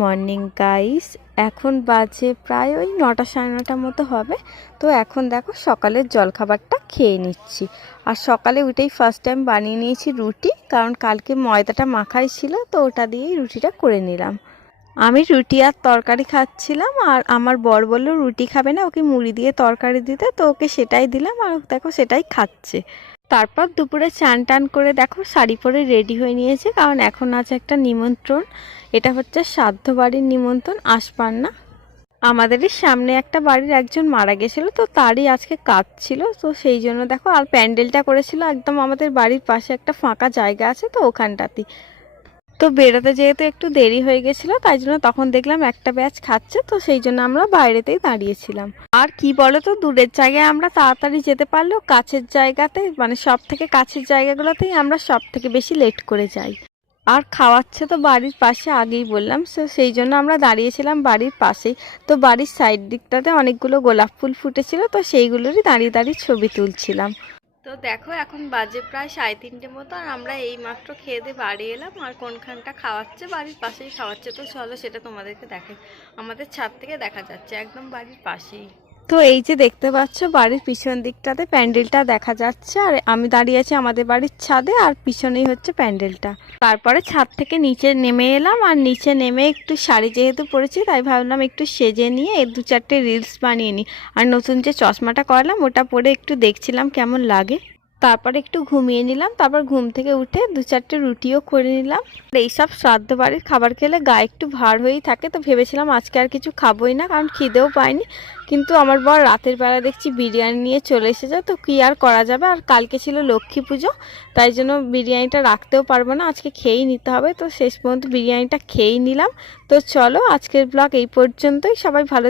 Morning guys, এখন বাজে প্রায় ওই 9টা সাড়ে 9টার মতো হবে। তো এখন দেখো সকালের জলখাবারটা খেয়ে নিচ্ছি। আর সকালে উঠেই ফার্স্ট টাইম বানিয়ে নিয়েছি রুটি, কারণ কালকে ময়দাটা মাখাই ছিল, তো ওটা দিয়েই রুটিটা করে নিলাম। আমি রুটি আর তরকারি খাচ্ছিলাম, আর আমার বর বলল রুটি খাবে না, ওকে মুড়ি দিয়ে তরকারি দিতে, তো ওকে সেটাই দিলাম আর দেখো সেটাই খাচ্ছে। তারপর দুপুরে চান টান করে দেখো শাড়ি পরে রেডি হয়ে নিয়েছে, কারণ এখন আছে একটা নিমন্ত্রণ। এটা হচ্ছে শ্রাদ্ধ বাড়ির নিমন্ত্রণ, আসপান্না। আমাদেরই সামনে একটা বাড়ির একজন মারা গেছিল, তো তারই আজকে কাজ ছিল, তো সেই জন্য দেখো। আর প্যান্ডেলটা করেছিল একদম আমাদের বাড়ির পাশে একটা ফাঁকা জায়গা আছে, তো ওখানটাতেই। তো বেরোতে যেহেতু একটু দেরি হয়ে গেছিলো, তাই জন্য তখন দেখলাম একটা ব্যাচ খাচ্ছে, তো সেই জন্য আমরা বাইরেতেই দাঁড়িয়েছিলাম। আর কি বলো তো, দূরের জায়গায় আমরা তাড়াতাড়ি যেতে পারলেও কাছের জায়গাতে, মানে সব থেকে কাছের জায়গাগুলোতেই আমরা সব থেকে বেশি লেট করে যাই। আর খাওয়াচ্ছে তো বাড়ির পাশে, আগেই বললাম, সেই জন্য আমরা দাঁড়িয়েছিলাম বাড়ির পাশেই। তো বাড়ির সাইড দিকটাতে অনেকগুলো গোলাপ ফুল ফুটেছিল, তো সেইগুলোরই দাঁড়িয়ে দাঁড়িয়ে ছবি তুলছিলাম। তো দেখো এখন বাজে প্রায় 3:30 মতো, আর আমরা এই মাত্র খেয়ে দিয়ে বাড়ি এলাম। আর কোনখানটা খাওয়াচ্ছে, বাড়ির পাশেই খাওয়াচ্ছে, তো চলো সেটা তোমাদেরকে দেখাই। আমাদের ছাদ থেকে দেখা যাচ্ছে একদম বাড়ির পাশেই। তো এই যে দেখতে পাচ্ছ বাড়ির পিছন দিকটাতে প্যান্ডেলটা দেখা যাচ্ছে, আর আমি দাঁড়িয়ে আছি আমাদের বাড়ির ছাদে, আর পিছনেই হচ্ছে প্যান্ডেলটা। তারপরে ছাদ থেকে নিচে নেমে এলাম, আর নিচে নেমে একটু শাড়ি যেহেতু পরেছি, তাই ভাবলাম একটু সেজে নিয়ে 2-4টে রিলস বানিয়ে নিই। আর নতুন যে চশমাটা করালাম ওটা পরে একটু দেখছিলাম কেমন লাগে। তারপরে একটু ঘুমিয়ে নিলাম, তারপর ঘুম থেকে উঠে 2-4টে রুটিও করে নিলাম। এইসব শ্রাদ্ধ বাড়ির খাবার খেলে গায়ে একটু ভার হয়েই থাকে, তো ভেবেছিলাম আজকে আর কিছু খাবোই না, কারণ খিদেও পাইনি। কিন্তু আমার বর রাতের বেলা দেখছি বিরিয়ানি নিয়ে চলে এসেছে, তো কী আর করা যাবে। আর কালকে ছিল লক্ষ্মী পুজো, তাই জন্য বিরিয়ানিটা রাখতেও পারবো না, আজকে খেয়েই নিতে হবে। তো শেষ পর্যন্ত বিরিয়ানিটা খেয়েই নিলাম। তো চলো আজকের ব্লগ এই পর্যন্তই, সবাই ভালো